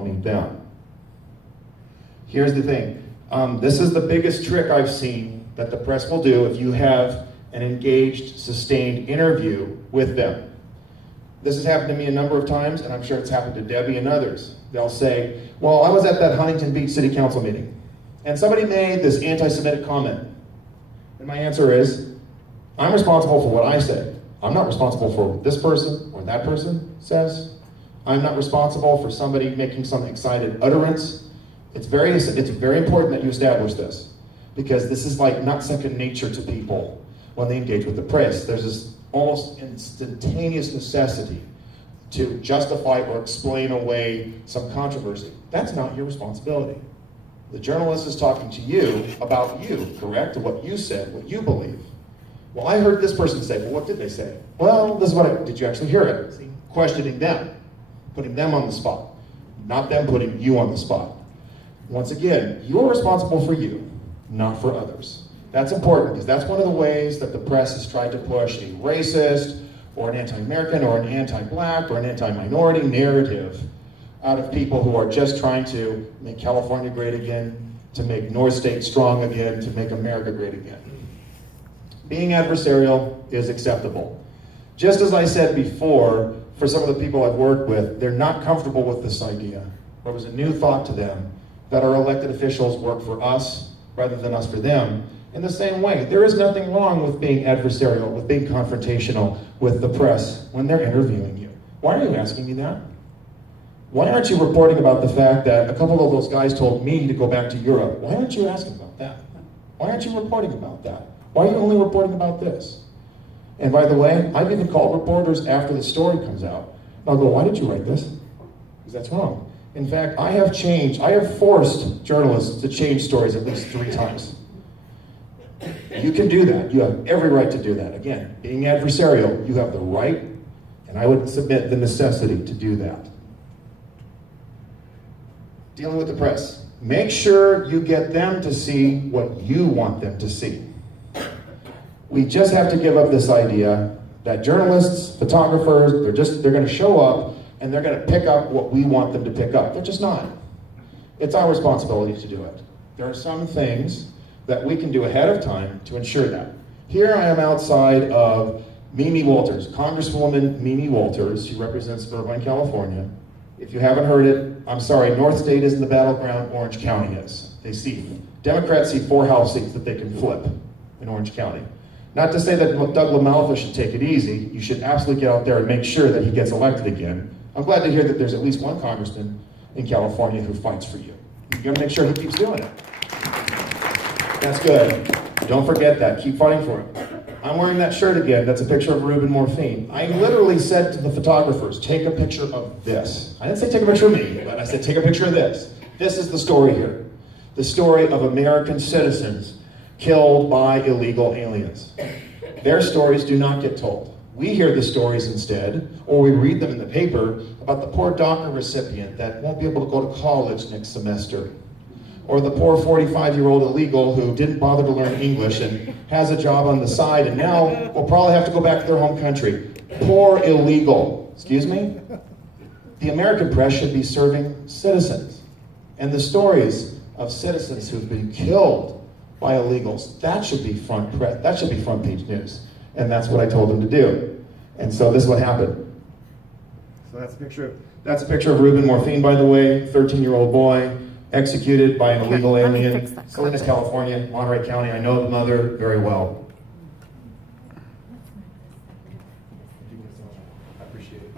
them. Here's the thing. This is the biggest trick I've seen that the press will do if you have an engaged, sustained interview with them. This has happened to me a number of times, and I'm sure it's happened to Debbie and others. They'll say, well, I was at that Huntington Beach City Council meeting, and somebody made this anti-Semitic comment. And my answer is, I'm responsible for what I say. I'm not responsible for what this person or that person says. I'm not responsible for somebody making some excited utterance. It's very important that you establish this, because this is like not second nature to people when they engage with the press. There's this almost instantaneous necessity to justify or explain away some controversy. That's not your responsibility. The journalist is talking to you about you, correct? What you said, what you believe. Well, I heard this person say, well, what did they say? Well, this is what did you actually hear it? See? Questioning them, putting them on the spot, not them putting you on the spot. Once again, you're responsible for you, not for others. That's important, because that's one of the ways that the press has tried to push a racist, or an anti-American, or an anti-black, or an anti-minority narrative out of people who are just trying to make California great again, to make North State strong again, to make America great again. Being adversarial is acceptable. Just as I said before, for some of the people I've worked with, they're not comfortable with this idea. It was a new thought to them that our elected officials work for us rather than us for them. In the same way, there is nothing wrong with being adversarial, with being confrontational with the press when they're interviewing you. Why are you asking me that? Why aren't you reporting about the fact that a couple of those guys told me to go back to Europe? Why aren't you asking about that? Why aren't you reporting about that? Why are you only reporting about this? And by the way, I've even called reporters after the story comes out. I'll go, why did you write this? Because that's wrong. In fact, I have forced journalists to change stories at least 3 times. You can do that. You have every right to do that. Again, being adversarial, you have the right, and I would submit the necessity to do that. Dealing with the press. Make sure you get them to see what you want them to see. We just have to give up this idea that journalists, photographers, they're going to show up and they're going to pick up what we want them to pick up. They're just not. It's our responsibility to do it. There are some things that we can do ahead of time to ensure that. Here I am outside of Mimi Walters, Congresswoman Mimi Walters. She represents Irvine, California. If you haven't heard it, I'm sorry, North State isn't the battleground, Orange County is. Democrats see 4 House seats that they can flip in Orange County. Not to say that Doug LaMalfa should take it easy. You should absolutely get out there and make sure that he gets elected again. I'm glad to hear that there's at least one congressman in California who fights for you. You gotta make sure he keeps doing it. That's good. Don't forget that. Keep fighting for it. I'm wearing that shirt again. That's a picture of Ruben Morphine. I literally said to the photographers, take a picture of this. I didn't say take a picture of me, but I said take a picture of this. This is the story here. The story of American citizens killed by illegal aliens. Their stories do not get told. We hear the stories instead, or we read them in the paper about the poor DACA recipient that won't be able to go to college next semester, or the poor 45-year-old illegal who didn't bother to learn English and has a job on the side and now will probably have to go back to their home country. Poor illegal. Excuse me? The American press should be serving citizens. And the stories of citizens who've been killed by illegals, that should be front page news. And that's what I told them to do. And so this is what happened. So that's a picture of Ruben Morphine, by the way, 13-year-old boy, executed by an illegal alien. Salinas, California, Monterey County. I know the mother very well. I appreciate it.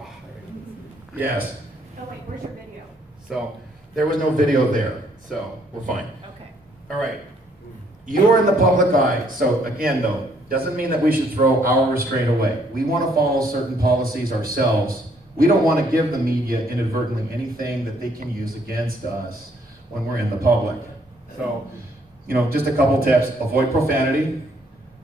Yes. Oh wait, where's your video? So there was no video there, so we're fine. Okay. All right. You're in the public eye. So again, though, doesn't mean that we should throw our restraint away. We want to follow certain policies ourselves. We don't want to give the media inadvertently anything that they can use against us when we're in the public. So, just a couple tips. Avoid profanity.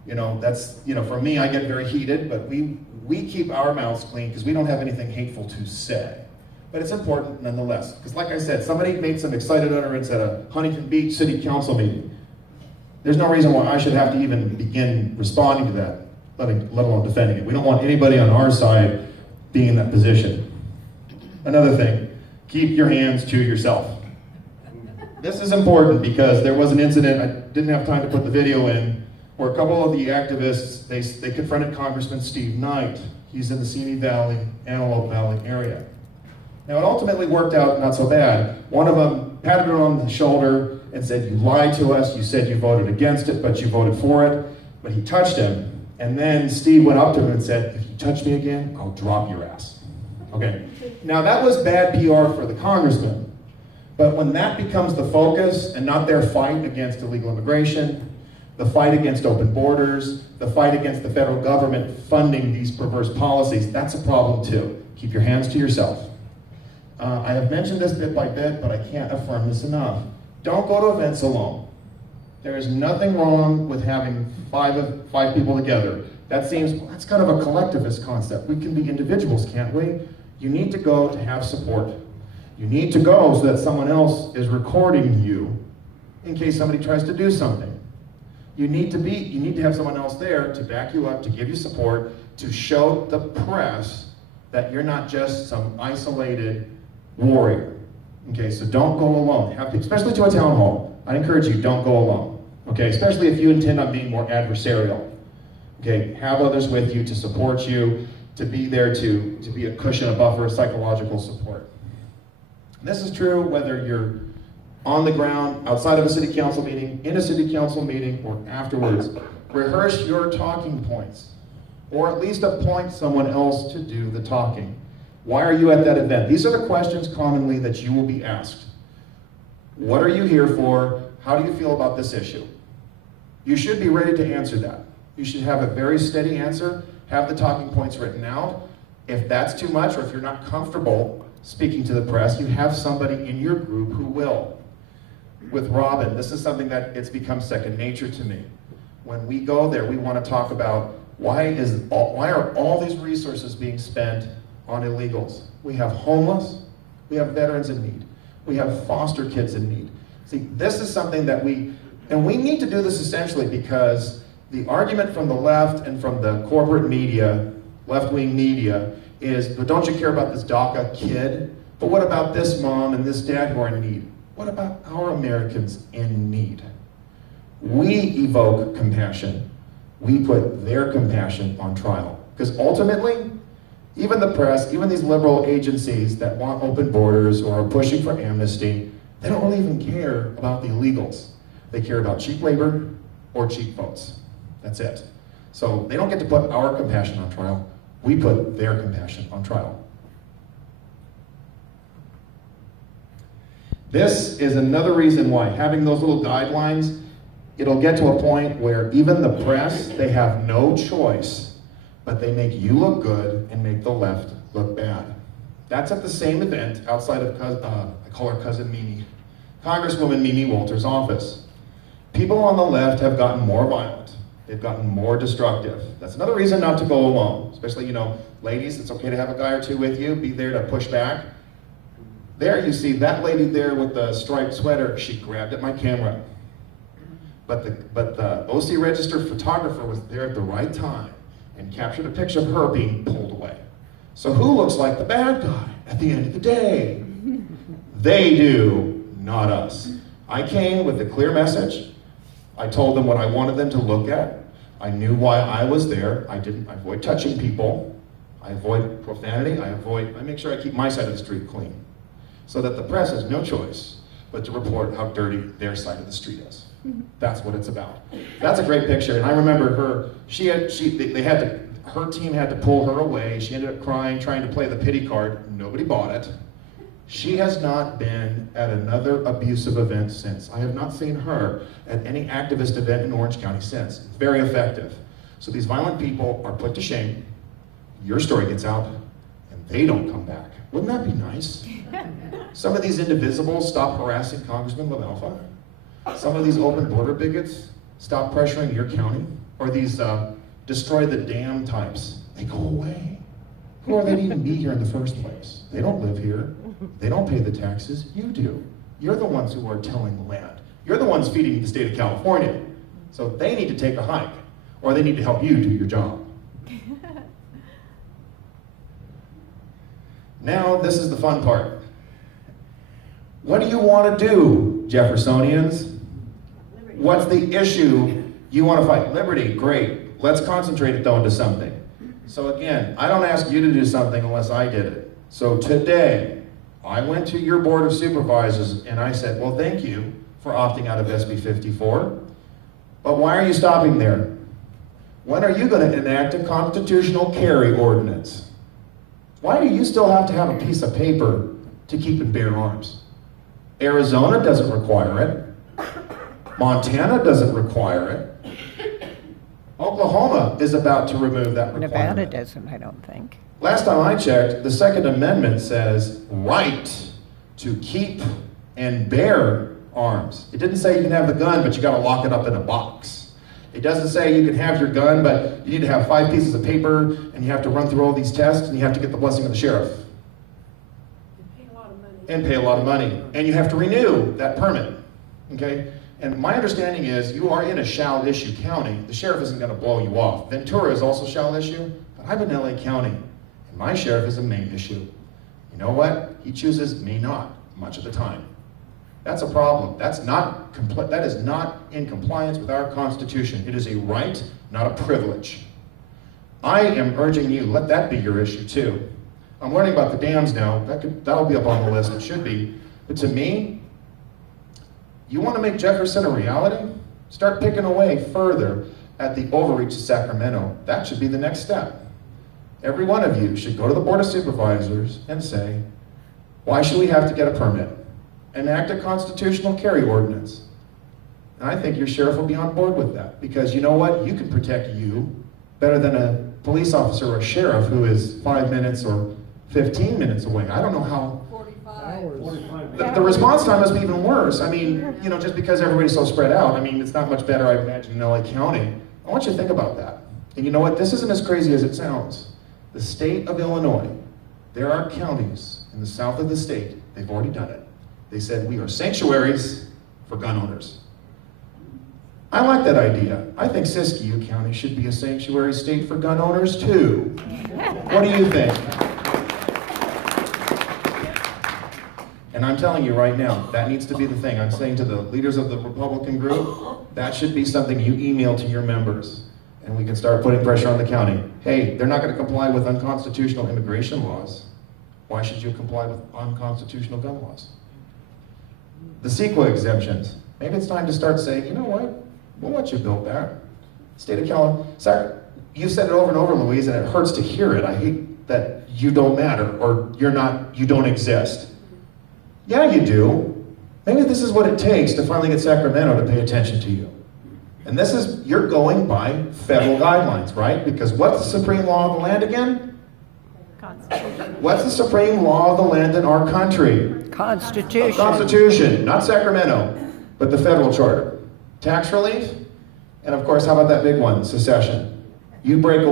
That's, for me, I get very heated, but we keep our mouths clean because we don't have anything hateful to say. But it's important nonetheless. Because like I said, somebody made some excited utterance at a Huntington Beach City Council meeting. There's no reason why I should have to even begin responding to that, let alone defending it. We don't want anybody on our side being in that position. Another thing, keep your hands to yourself. This is important because there was an incident, I didn't have time to put the video in, where a couple of the activists, they confronted Congressman Steve Knight. He's in the Simi Valley, Antelope Valley area. Now it ultimately worked out not so bad. One of them patted him on the shoulder and said, "You lied to us, you said you voted against it, but you voted for it." But he touched him, and then Steve went up to him and said, "If you touch me again, I'll drop your ass." Okay, now that was bad PR for the congressman. But when that becomes the focus and not their fight against illegal immigration, the fight against open borders, the fight against the federal government funding these perverse policies, that's a problem too. Keep your hands to yourself. I have mentioned this bit by bit, but I can't affirm this enough. Don't go to events alone. There is nothing wrong with having five people together. That seems, well, that's kind of a collectivist concept. We can be individuals, can't we? You need to go to have support. You need to go so that someone else is recording you in case somebody tries to do something. You need to have someone else there to back you up, to give you support, to show the press that you're not just some isolated warrior. Okay, so don't go alone. Especially to a town hall. I encourage you, don't go alone. Okay, especially if you intend on being more adversarial. Okay, have others with you to support you, to be there to be a cushion, a buffer, psychological support. This is true whether you're on the ground, outside of a city council meeting, in a city council meeting, or afterwards. Rehearse your talking points, or at least appoint someone else to do the talking. Why are you at that event? These are the questions commonly that you will be asked. What are you here for? How do you feel about this issue? You should be ready to answer that. You should have a very steady answer, have the talking points written out. If that's too much, or if you're not comfortable speaking to the press, you have somebody in your group who will. With Robin, this is something that it's become second nature to me. When we go there, we want to talk about why are all these resources being spent on illegals? We have homeless, we have veterans in need, we have foster kids in need. See, this is something that we need to do this essentially because the argument from the left and from the corporate media, left-wing media, is, but don't you care about this DACA kid? But what about this mom and this dad who are in need? What about our Americans in need? We evoke compassion. We put their compassion on trial. Because ultimately, even the press, even these liberal agencies that want open borders or are pushing for amnesty, they don't really even care about the illegals. They care about cheap labor or cheap votes. That's it. So they don't get to put our compassion on trial. We put their compassion on trial. This is another reason why having those little guidelines, it'll get to a point where even the press, they have no choice, but they make you look good and make the left look bad. That's at the same event outside of, I call her Cousin Mimi, Congresswoman Mimi Walters' office. People on the left have gotten more violent. They've gotten more destructive. That's another reason not to go alone. Especially, you know, ladies, it's okay to have a guy or two with you. Be there to push back. There you see that lady there with the striped sweater. She grabbed at my camera. But the OC registered photographer was there at the right time and captured a picture of her being pulled away. So who looks like the bad guy at the end of the day? They do, not us. I came with a clear message. I told them what I wanted them to look at. I knew why I was there. I avoid touching people. I avoid profanity. I make sure I keep my side of the street clean so that the press has no choice but to report how dirty their side of the street is. That's what it's about. That's a great picture, and I remember her, her team had to pull her away. She ended up crying, trying to play the pity card. Nobody bought it. She has not been at another abusive event since. I have not seen her at any activist event in Orange County since. Very effective. So these violent people are put to shame. Your story gets out, and they don't come back. Wouldn't that be nice? Some of these indivisibles stop harassing Congressman LaMalfa. Some of these open border bigots stop pressuring your county. Or these destroy the dam types. They go away. Who are they to even be here in the first place? They don't live here. They don't pay the taxes. You do. You're the ones who are tilling the land. You're the ones feeding the state of California. So they need to take a hike, or they need to help you do your job. Now, this is the fun part. What do you want to do, Jeffersonians? What's the issue you want to fight? Liberty, great. Let's concentrate it though into something. So again, I don't ask you to do something unless I did it. So today, I went to your Board of Supervisors and I said, well, thank you for opting out of SB 54, but why are you stopping there? When are you going to enact a constitutional carry ordinance? Why do you still have to have a piece of paper to keep and bear arms? Arizona doesn't require it. Montana doesn't require it. Oklahoma is about to remove that requirement. Nevada doesn't, I don't think. Last time I checked, the Second Amendment says right to keep and bear arms. It didn't say you can have the gun, but you got to lock it up in a box. It doesn't say you can have your gun, but you need to have 5 pieces of paper, and you have to run through all these tests, and you have to get the blessing of the sheriff. And pay a lot of money. And pay a lot of money. And you have to renew that permit, okay? And my understanding is you are in a shall issue county. The sheriff isn't going to blow you off. Ventura is also shall issue, but I'm in LA County, and my sheriff is a Maine issue. You know what? He chooses may not much of the time. That's a problem. That is not in compliance with our Constitution. It is a right, not a privilege. I am urging you, let that be your issue too. I'm learning about the dams now. That'll be up on the list. It should be. But to me, you want to make Jefferson a reality? Start picking away further at the overreach of Sacramento. That should be the next step. Every one of you should go to the Board of Supervisors and say, why should we have to get a permit? Enact a constitutional carry ordinance. And I think your sheriff will be on board with that, because you know what? You can protect you better than a police officer or a sheriff who is 5 minutes or 15 minutes away. I don't know how. 45. The response time must be even worse. I mean, you know, just because everybody's so spread out, I mean, it's not much better, I imagine, in LA County. I want you to think about that. And you know what? This isn't as crazy as it sounds. The state of Illinois, there are counties in the south of the state, they've already done it. They said, we are sanctuaries for gun owners. I like that idea. I think Siskiyou County should be a sanctuary state for gun owners too. What do you think? And I'm telling you right now, that needs to be the thing. I'm saying to the leaders of the Republican group, that should be something you email to your members. And we can start putting pressure on the county. Hey, they're not going to comply with unconstitutional immigration laws. Why should you comply with unconstitutional gun laws? The CEQA exemptions. Maybe it's time to start saying, you know what? We'll let you build that. State of California. You said it over and over, Louise, and it hurts to hear it. I hate that you don't matter, or you don't exist. Yeah, you do. Maybe this is what it takes to finally get Sacramento to pay attention to you. And this is, you're going by federal guidelines, right? Because what's the supreme law of the land again? Constitution. What's the supreme law of the land in our country? Constitution. Constitution, not Sacramento, but the federal charter. Tax relief, and of course, how about that big one, secession? You break away.